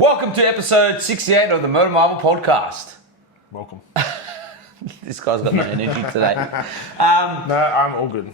Welcome to episode 68 of the MotorMarvel Podcast. Welcome. This guy's got no energy today. No, I'm all good.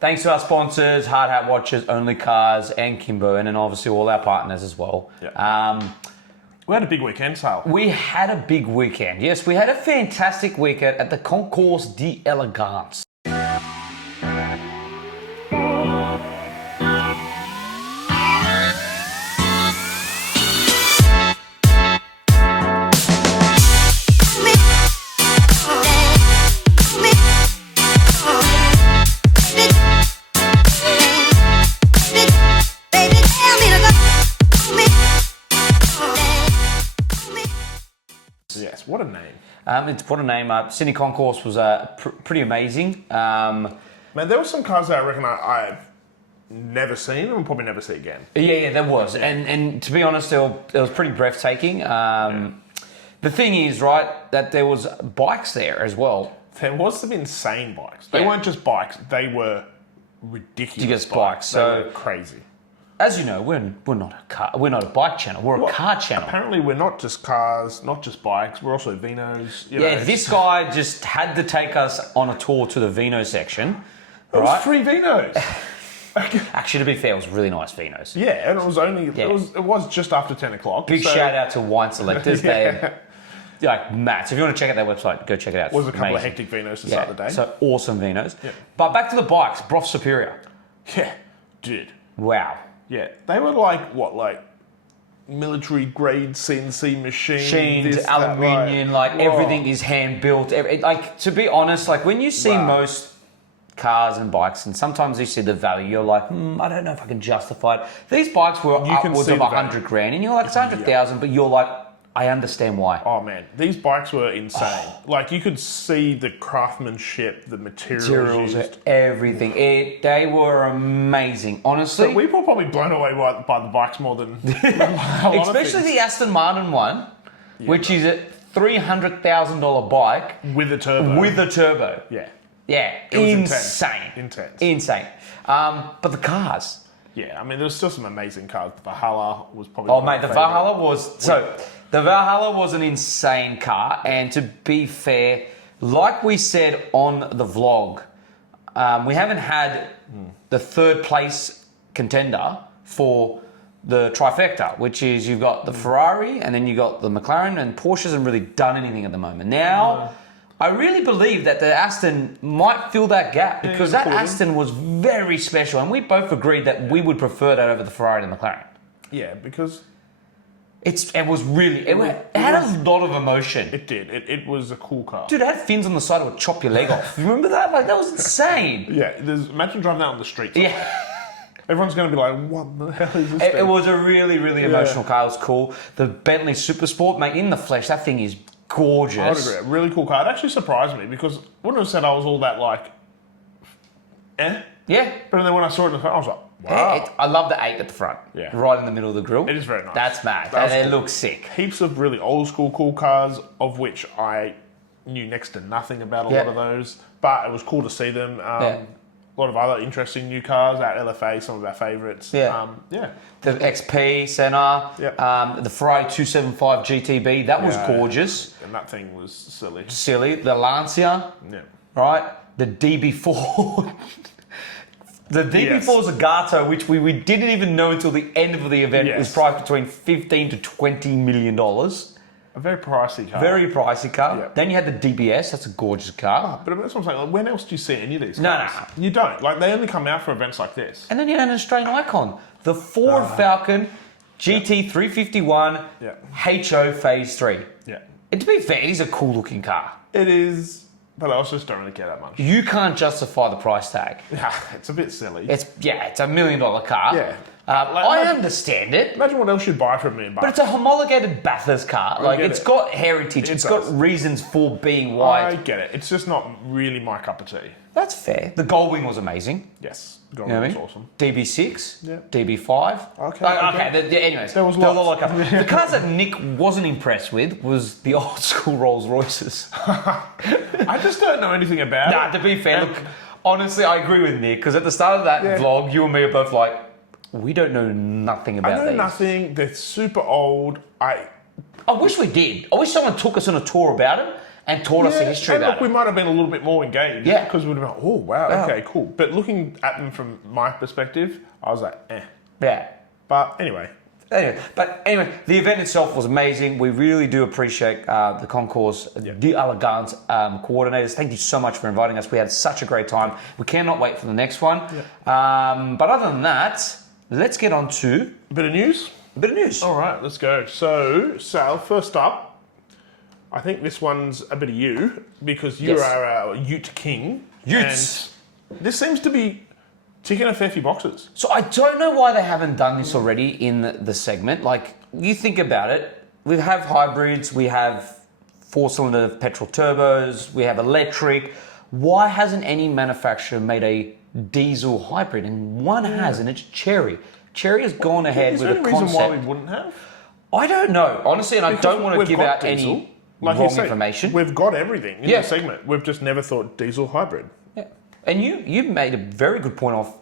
Thanks to our sponsors, Hard Hat Watches, Only Cars, and Kimbo, and then obviously all our partners as well. Yeah. We had a big weekend, Sal. We had a big weekend. Yes, we had a fantastic weekend at the Concours d'Elegance. Yes, what a name. What a name. Sydney Concours was pretty amazing. Man, there were some cars that I reckon I've never seen and will probably never see again. Yeah, there was. And to be honest, it was pretty breathtaking. The thing is, right, that there was bikes there as well. There was some insane bikes. They weren't just bikes, they were ridiculous bikes. So, they were crazy. As you know, we're not a bike channel. We're a car channel. Apparently, we're not just cars, not just bikes. We're also Vinos. This guy just had to take us on a tour to the Vino section. It was free Vinos. Actually, to be fair, it was really nice Vinos. Yeah, and it was only it was just after 10 o'clock. Big shout out to Wine Selectors. They're like mad. So if you want to check out their website, go check it out. It was a couple of hectic Vinos to start the day. So awesome Vinos. Yeah. But back to the bikes, Broth Superior. Yeah, dude. Wow. Yeah, they were like military grade CNC machines, aluminium, everything is hand built. To be honest, when you see most cars and bikes, and sometimes you see the value, you're like, I don't know if I can justify it. These bikes were upwards of 100 grand, and you're like, it's 100,000, but you're like, I understand why. Oh man, these bikes were insane. You could see the craftsmanship, the materials used. Everything. They were amazing, honestly. So we were probably blown away by the bikes more than a lot especially the Aston Martin one, which is a $300,000 bike with a turbo. Yeah, it was insane. But the cars. Yeah, I mean, there was still some amazing cars. The Valhalla was probably. Oh mate, the Valhalla was The Valhalla was an insane car, and to be fair, like we said on the vlog, we haven't had the third place contender for the trifecta, which is you've got the Ferrari, and then you got the McLaren, and Porsche hasn't really done anything at the moment. Now, I really believe that the Aston might fill that gap, because that Aston was very special, and we both agreed that we would prefer that over the Ferrari and the McLaren. Yeah, because it had a lot of emotion. It did. It was a cool car. Dude, it had fins on the side that would chop your leg off. You remember that? That was insane. Yeah, imagine driving that on the street. Yeah. Everyone's going to be like, what the hell is this thing? It was a really, really emotional car. It was cool. The Bentley Supersport, mate, in the flesh, that thing is gorgeous. I would agree. A really cool car. It actually surprised me, because I wouldn't have said I was all that Yeah. But then when I saw it in the front, I was like, wow. I love the 8 at the front. Yeah. Right in the middle of the grille. It is very nice. That's mad. It looks sick. Heaps of really old school cool cars, of which I knew next to nothing about a lot of those. But it was cool to see them. A lot of other interesting new cars. Our LFA, some of our favourites. Yeah. The XP Senna. Yeah. The Ferrari 275 GTB. That was gorgeous. And that thing was silly. The Lancia. Yeah. Right? The DB4. The DP4 Zagato, which we didn't even know until the end of the event, was priced between $15 to $20 million. A very pricey car. Very pricey car. Yeah. Then you had the DBS. That's a gorgeous car. But that's what I'm saying. When else do you see any of these No. cars? You don't. They only come out for events like this. And then you had an Australian icon. The Ford Falcon GT351 HO Phase 3. Yeah. And to be fair, it is a cool looking car. It is. But I also just don't really care that much. You can't justify the price tag. Yeah, it's a bit silly. It's $1 million car. Yeah. I understand it. Imagine what else you'd buy for $1 million. But it's a homologated Bathurst car. It's got heritage. It's got reasons for being white. I get it. It's just not really my cup of tea. That's fair. The Goldwing was amazing. Yes. The Goldwing was awesome. DB6. DB5. Okay. Anyways. There was lots. The cars that Nick wasn't impressed with was the old school Rolls Royces. I just don't know anything about it. To be fair, look, honestly, I agree with Nick, because at the start of that vlog, you and me are both like, we don't know nothing about I know these. nothing. They're super old. I wish we did. I wish someone took us on a tour about it and taught us the history and about look, we might have been a little bit more engaged. Yeah. Because we'd have been, oh, wow, okay, cool. But looking at them from my perspective, I was like, eh. Yeah. But anyway. Anyway, the event itself was amazing. We really do appreciate the Concours d'Elegance coordinators. Thank you so much for inviting us. We had such a great time. We cannot wait for the next one. But other than that, let's get on to A bit of news? All right, let's go. So, Sal, first up, I think this one's a bit of you, because you are our Ute King. Utes. And this seems to be ticking a fair few boxes. So I don't know why they haven't done this already in the segment. Like, you think about it, we have hybrids, we have 4-cylinder petrol turbos, we have electric. Why hasn't any manufacturer made a diesel hybrid? And one has, and it's Chery. Chery has gone ahead with a concept. Is there any reason why we wouldn't have? I don't know, honestly, and Because I don't want to we've give got out diesel. any Like you wrong say, information. We've got everything in Yeah. the segment. We've just never thought diesel hybrid. Yeah. And you made a very good point off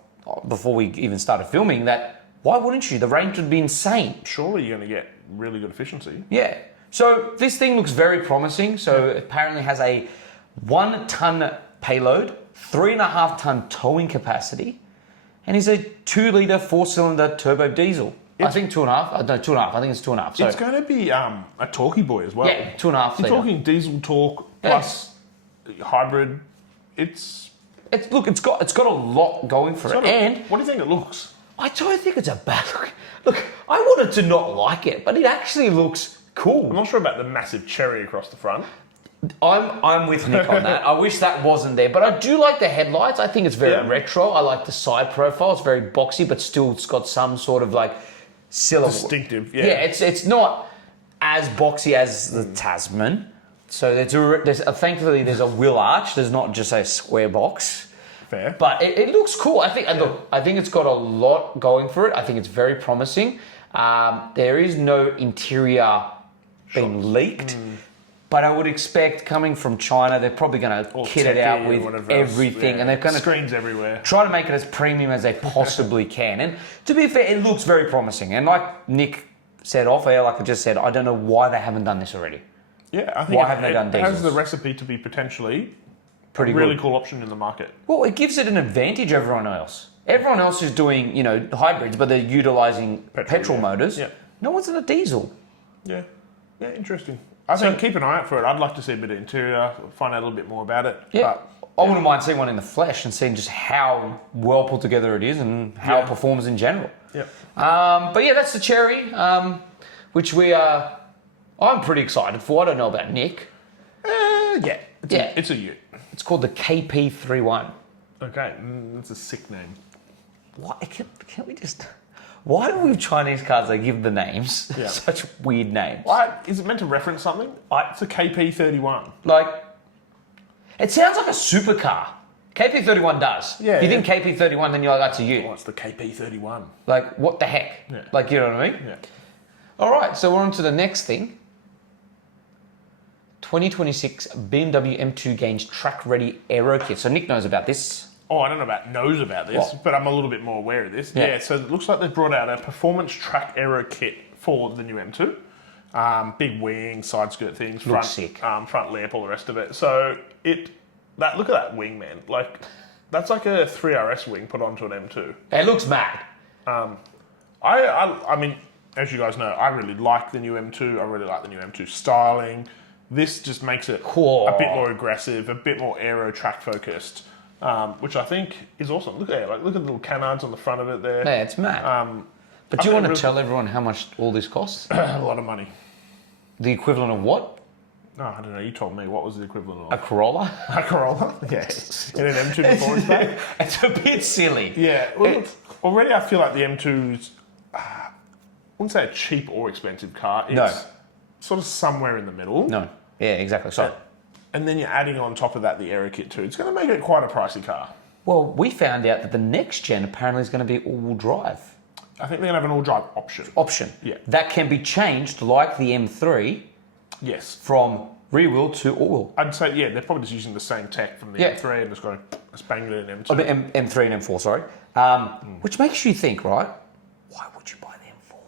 before we even started filming that why wouldn't you? The range would be insane. Surely you're going to get really good efficiency. Yeah. So this thing looks very promising. So it apparently has a 1-ton payload, 3.5-ton towing capacity, and is a 2-litre 4-cylinder turbo diesel. I think 2.5. No, 2.5. I think it's 2.5. So It's going to be a talky boy as well. yeah, 2.5. You're talking diesel torque plus hybrid. It's got a lot going for it. And what do you think it looks? I don't think it's a bad look. Look, I wanted to not like it, but it actually looks cool. I'm not sure about the massive cherry across the front. I'm with Nick on that. I wish that wasn't there, but I do like the headlights. I think it's very retro. I like the side profile. It's very boxy, but still it's got some sort of like silhouette. Distinctive, yeah. Yeah, it's not as boxy as the Tasman. So thankfully there's a wheel arch. There's not just a square box. Fair. But it looks cool. I think it's got a lot going for it. I think it's very promising. There is no interior being leaked. But I would expect, coming from China, they're probably going to kit it out with everything. And they're going to screens everywhere. Try to make it as premium as they possibly can. And to be fair, it looks very promising. And like Nick said off air, like I just said, I don't know why they haven't done this already. Yeah, I think Why haven't they done it has diesels? the recipe to be potentially Pretty a really good. cool option in the market. Well, it gives it an advantage over everyone else. Everyone else is doing, hybrids, but they're utilising petrol motors. Yeah. No one's in a diesel. Yeah, interesting. I think keep an eye out for it. I'd like to see a bit of interior, find out a little bit more about it. Yeah. I wouldn't mind seeing one in the flesh and seeing just how well put together it is and how it performs in general. Yeah. But yeah, that's the Cherry, which I'm pretty excited for. I don't know about Nick. It's a Ute. It's called the KP31. Okay, that's a sick name. Why can't we just... Why do we have Chinese cars that give the names such weird names? Is it meant to reference something? It's a KP31. Like, it sounds like a supercar. KP31 does. Yeah. If you think KP31, then you're like, that's a Ute. Oh, it's the KP31. Like, what the heck? Yeah. Like, you know what I mean? Yeah. All right, so we're on to the next thing. 2026 BMW M2 gains track-ready aero kit. So Nick knows about this. Oh, I don't know about knows about this, but I'm a little bit more aware of this. Yeah, so it looks like they've brought out a performance track aero kit for the new M2. Big wing, side skirt things, front, sick. Front lamp, all the rest of it. So look at that wing, man. Like, that's like a 3RS wing put onto an M2. It looks mad. I mean, as you guys know, I really like the new M2. I really like the new M2 styling. This just makes it a bit more aggressive, a bit more aero track focused, which I think is awesome. Look at the little canards on the front of it there. Yeah, it's mad. But do you want to tell everyone how much all this costs? A lot of money. The equivalent of what? No, I don't know. You told me. What was the equivalent of? A Corolla? A Corolla? Yeah. In an M2 performance pack? It's a bit silly. Yeah. Well, already I feel like the M2's, I wouldn't say a cheap or expensive car. It's sort of somewhere in the middle. No. Yeah, exactly. So, and then you're adding on top of that the aero kit too. It's going to make it quite a pricey car. well, we found out that the next gen apparently is going to be all-wheel drive I think they're going to have an all-drive option. Yeah. That can be changed like the M3 Yes. from rear-wheel to all-wheel. I'd say, they're probably just using the same tech from the M3 and just going, let's bang it in M2. I mean, M3 and M4, sorry. Which makes you think, right? why would you buy the M4?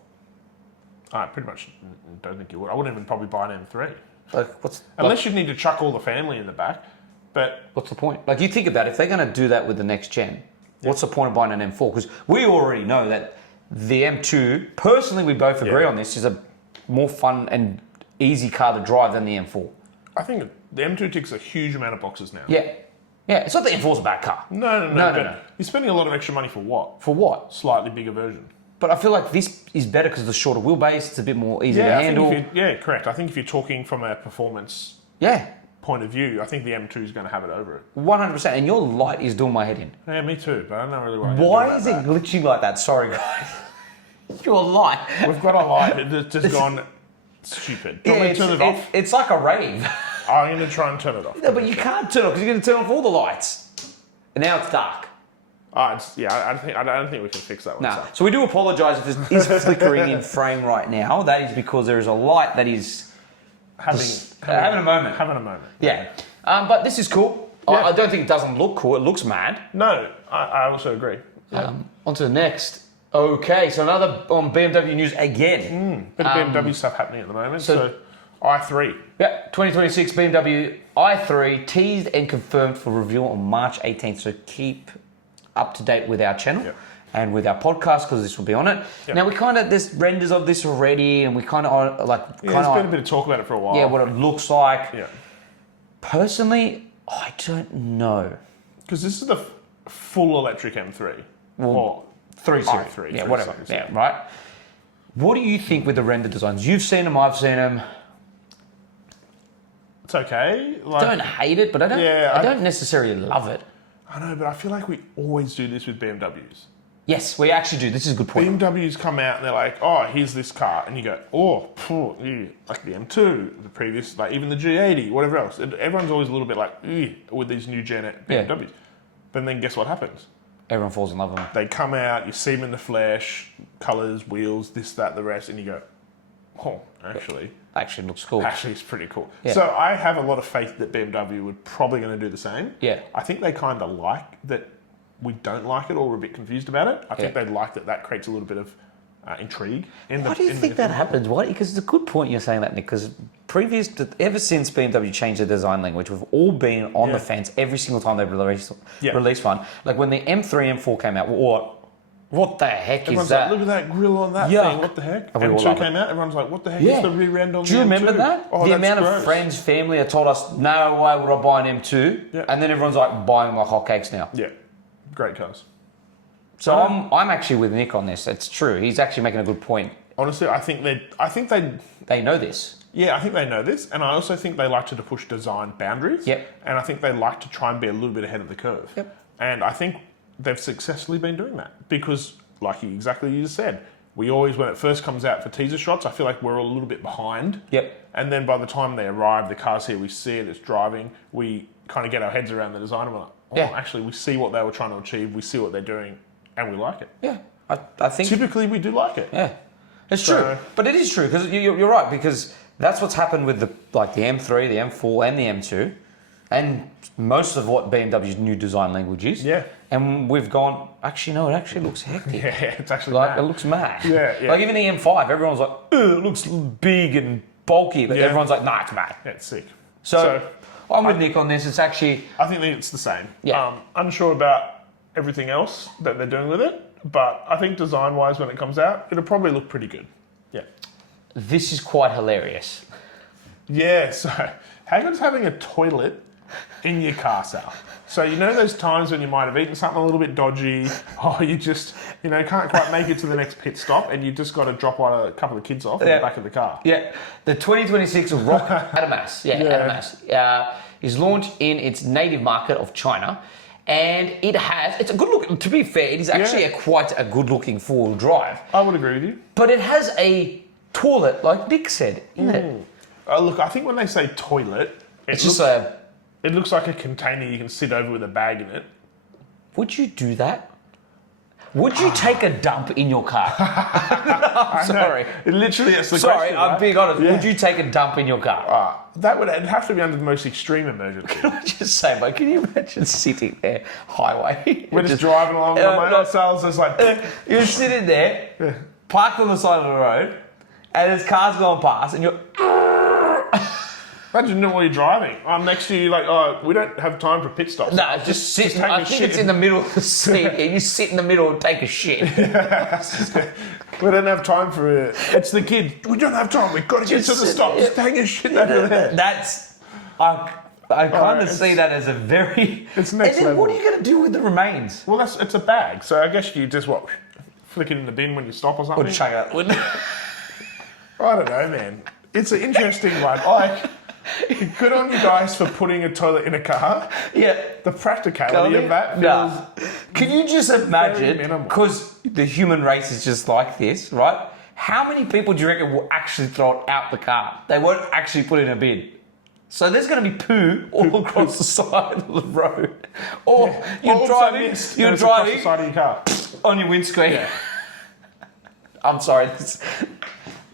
I pretty much don't think you would. I wouldn't even probably buy an M3. Like, Unless you need to chuck all the family in the back. But what's the point? Like, you think about it, if they're going to do that with the next gen, what's the point of buying an M4? Because we already know that the M2, personally, we both agree on this, is a more fun and easy car to drive than the M4. I think the M2 ticks a huge amount of boxes now. Yeah. Yeah, it's not the M4's a bad car. No. You're spending a lot of extra money for what? For what? Slightly bigger version. But I feel like this is better because of the shorter wheelbase. It's a bit more easy to handle. Correct. I think if you're talking from a performance point of view, I think the M2 is going to have it over it. 100%. And your light is doing my head in. Yeah, me too. But I don't know really why. Why is it glitching like that? Sorry, guys. Your light. We've got a light that's just gone stupid. Do you want me to turn it off? It's like a rave. I'm going to try and turn it off. No, but you can't turn it off because you're going to turn off all the lights. And now it's dark. I don't think we can fix that one. No. So we do apologise if this is flickering in frame right now. That is because there is a light that is having a moment. Having a moment. Yeah. But this is cool. Yeah. I don't think it doesn't look cool. It looks mad. No, I also agree. Yeah. On to the next. Okay, so another on BMW news again. Bit of BMW stuff happening at the moment. So i3. Yeah, 2026 BMW i3 teased and confirmed for reveal on March 18th. So keep up to date with our channel and with our podcast because this will be on it. Yep. Now there's renders of this already, and we there's been a bit of talk about it for a while. Yeah, what it looks like. Yeah. Personally, I don't know because this is the full electric M3 or 3 Series. i3. Yeah, whatever. Yeah, right. What do you think with the render designs? You've seen them, I've seen them. It's okay. I don't hate it, but I don't necessarily love it. I know, but I feel like we always do this with BMWs. Yes, we actually do. This is a good point. BMWs come out and they're like, oh, here's this car. And you go, like the M2, the previous, like even the G80, whatever else. Everyone's always a little bit like, with these new gen BMWs. Yeah. But then guess what happens? Everyone falls in love with them. They come out, you see them in the flesh, colours, wheels, this, that, the rest, and you go, oh, actually looks cool. Actually, it's pretty cool. Yeah. So I have a lot of faith that BMW would probably going to do the same. Yeah. I think they kind of like that we don't like it or we're a bit confused about it. I think they like that creates a little bit of intrigue. Why do you think that happens? Why? Because it's a good point you're saying that, Nick, because ever since BMW changed their design language, we've all been on the fence every single time they've released one. Like when the M3, M4 came out, what the heck Everyone's is that? Like, look at that grille on that thing. What the heck? M2 came out. Everyone's like, what the heck is the rear end on the M2? Do you remember that? Oh, the amount of friends, family that told us, no way would I buy an M2. Yeah. And then everyone's like buying like hotcakes now. Yeah. Great cars. So I'm actually with Nick on this. It's true. He's actually making a good point. Honestly, I think they know this. Yeah, I think they know this, and I also think they like to push design boundaries. Yep. And I think they like to try and be a little bit ahead of the curve. Yep. And I think they've successfully been doing that because, like you just said, we always, when it first comes out for teaser shots, I feel like we're a little bit behind. Yep. And then by the time they arrive, the car's here, we see it, it's driving, we kind of get our heads around the design and we're like, actually, we see what they were trying to achieve, we see what they're doing, and we like it. Yeah, I think... Typically, we do like it. Yeah, it's true. But it is true, because you're right, because that's what's happened with the M3, the M4, and the M2, and most of what BMW's new design language is. Yeah. And we've gone, actually, no, it actually looks hectic. Yeah, it's actually mad. It looks mad. Yeah. Like, even the M5, everyone's like, it looks big and bulky, but everyone's like, nah, it's mad. Yeah, it's sick. So I'm with Nick on this. It's actually... I think it's the same. Yeah. Unsure about everything else that they're doing with it, but I think design-wise, when it comes out, it'll probably look pretty good. Yeah. This is quite hilarious. Yeah, so how good is having a toilet in your car, Sal? So you know those times when you might have eaten something a little bit dodgy, or you just, can't quite make it to the next pit stop, and you just got to drop a couple of kids off in the back of the car. Yeah, the 2026 Rock Adamas, Adamas, is launched in its native market of China, and it's a good look. To be fair, it is actually quite a good looking four-wheel drive. I would agree with you. But it has a toilet, like Nick said, in it. Look, I think when they say toilet, it looks like a container you can sit over with a bag in it. Would you do that? Would you take a dump in your car? I'm sorry. It literally is the Sorry, question, I'm right? being honest. Yeah. Would you take a dump in your car? That would have to be under the most extreme emergency. Can I just say, mate, can you imagine sitting there, highway? We're just driving along the motor ourselves, it's like... You're sitting there, parked on the side of the road, and there's cars going past, and you're... Imagine while you're driving. I'm next to you like, oh, we don't have time for pit stops. No, just sit. take I a think shit. it's in the middle of the seat, and you sit in the middle and take a shit. We don't have time for it. It's the kid. We don't have time. We've got to get to the sit stop. there. Just take a shit over there. That's... I kind of see that as a very... It's next And then what are level. you going to do with the remains? Well, it's a bag. So I guess you just, flick it in the bin when you stop or something? Or chuck it out the window? I don't know, man. It's an interesting one. Like, good on you guys for putting a toilet in a car. Yeah. The practicality of that feels... Can you just imagine, minimal. because the human race is just like this, right? How many people do you reckon will actually throw it out the car? They won't actually put it in a bin. So there's going to be poo all across the side of the road. Or you're driving across the side of your car. on your windscreen. Yeah. I'm sorry.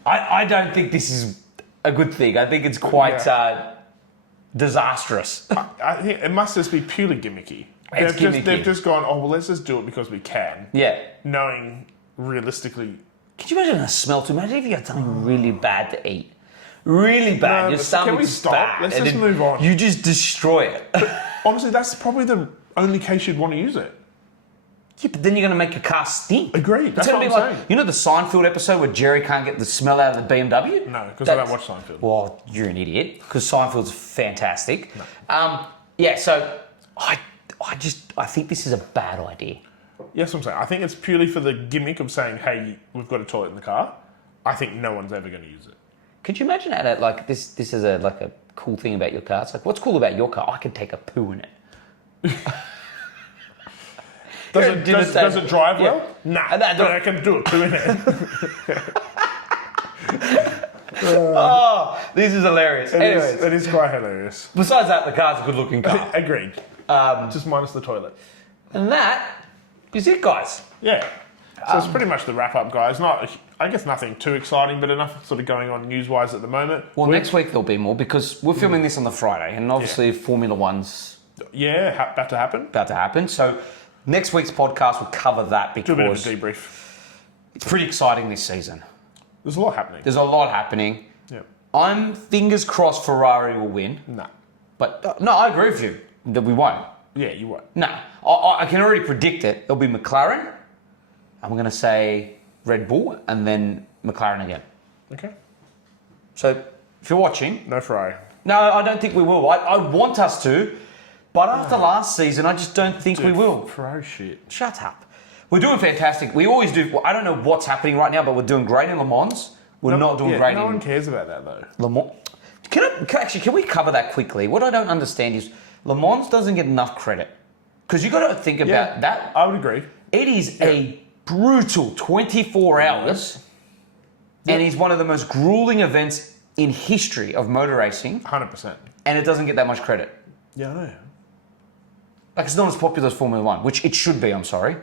I don't think this is a good thing. I think it's quite disastrous. I think it must just be purely gimmicky. It's gimmicky. They've just gone, oh, well, let's just do it because we can. Yeah. Knowing realistically... Could you imagine the smell too? Imagine if you had something really bad to eat. Really bad. No, Your but stomach's can we stop? bad. Let's and just then move on. You just destroy it. Honestly, that's probably the only case you'd want to use it. Yeah, but then you're going to make your car stink. Agreed. That's It's what going I'm to be like, saying. you know the Seinfeld episode where Jerry can't get the smell out of the BMW? No, because I don't watch Seinfeld. Well, you're an idiot, because Seinfeld's fantastic. Yeah, so I think this is a bad idea. Yes, I'm saying. I think it's purely for the gimmick of saying, hey, we've got a toilet in the car. I think no one's ever going to use it. Could you imagine that? Like this is a cool thing about your car. It's like, what's cool about your car? I can take a poo in it. Does it drive well? Yeah. Nah, but I can do a poo in it. Oh, this is hilarious. Anyways, It is quite hilarious. besides that, the car's a good-looking car. Agreed. Just minus the toilet. And that is it, guys. Yeah. So it's pretty much the wrap-up, guys. I guess nothing too exciting, but enough sort of going on news-wise at the moment. Well, next week there'll be more because we're filming this on the Friday, and obviously Formula One's Yeah, about to happen. about to happen. So next week's podcast will cover that Do a bit of a because debrief. it's pretty exciting this season. There's a lot happening. There's a lot happening. Yeah. I'm fingers crossed Ferrari will win, Nah. but no, I agree with you that we won't. Yeah, you won't. No, I can already predict it. It'll be McLaren. I'm going to say Red Bull and then McLaren again. Okay. So if you're watching, No Ferrari. no, I don't think we will. I want us to, but after last season, I just don't think we will. Ferrari shit. Shut up. We're doing fantastic. We always do. Well, I don't know what's happening right now, but we're doing great in Le Mans. We're not doing great No in one cares about that, though. Le Mans. Can we cover that quickly? What I don't understand is Le Mans doesn't get enough credit. Because you got to think about that. I would agree. It is a brutal 24 hours, and is one of the most grueling events in history of motor racing, 100%. and it doesn't get that much credit. Yeah, I know. Like, it's not as popular as Formula One, which it should be, I'm sorry.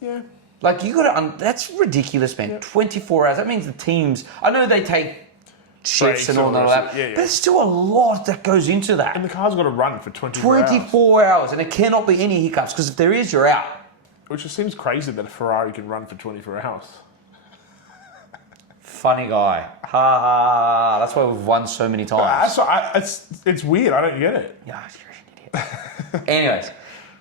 Yeah. Like, you got to, that's ridiculous, man. Yep. 24 hours, that means the teams, I know they take shifts Breaks and all and all that, the rest of it. Yeah, but it's still a lot that goes into that. And the car's got to run for 24 hours. 24 hours, and it cannot be any hiccups, because if there is, you're out. Which just seems crazy that a Ferrari can run for 24 hours. Funny guy. Ha ha ha. That's why we've won so many times. It's weird. I don't get it. Yeah, you're an idiot. Anyways,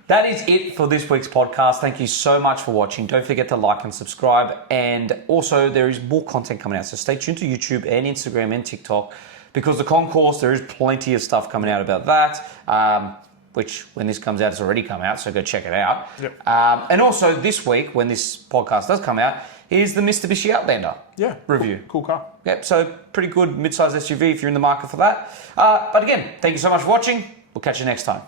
that is it for this week's podcast. Thank you so much for watching. Don't forget to like and subscribe. And also, there is more content coming out. So stay tuned to YouTube and Instagram and TikTok because the concourse, there is plenty of stuff coming out about that. Which, when this comes out, it's already come out, so go check it out. Yep. And also, this week, when this podcast does come out, is the Mitsubishi Outlander review. Cool car. Yep, so pretty good mid-sized SUV if you're in the market for that. But again, thank you so much for watching. We'll catch you next time.